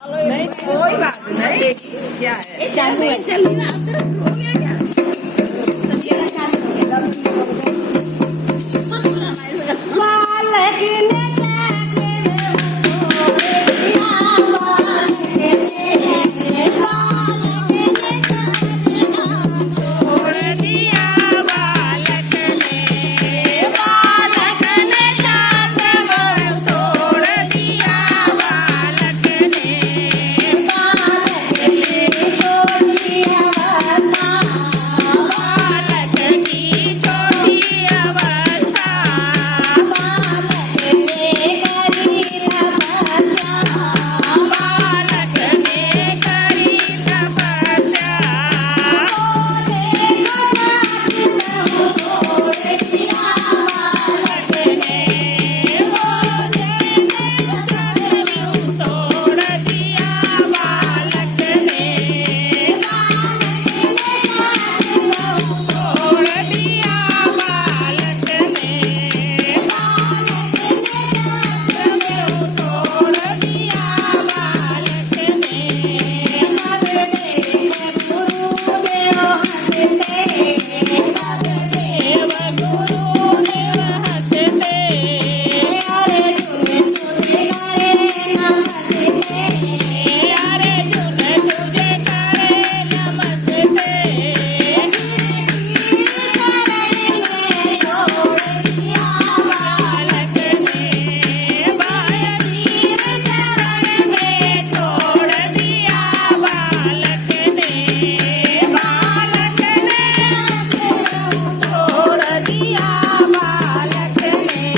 नहीं कोई बात नहीं। क्या है चालू है। चल रही ना, अब तेरा हो गया क्या? सब्जियां चालू हो गया। तो सुना माइल हो जा। बालक ने चाके में मोरे दिया, बालक ने बालक ने चाके में छोड़ दिया बालक ने, बालक ने चाक मोर छोड़ दिया बालक ने, बालक ने छोड़ी अवस्था, बालक की छोटी अवस्था, बालक ने करी तपस्या, बालक ने करी तपस्या, छोड़ दिया बालक ने, छोड़ दिया बालक ने, छोड़ दिया बालक ने, देव गुरु देव हंसते, अर्जुन तुझे करे नमस्ते, बालक ने बायनीर चरण में छोड़ दिया बालक ने, बालक ने छोड़ दिया बालक ने,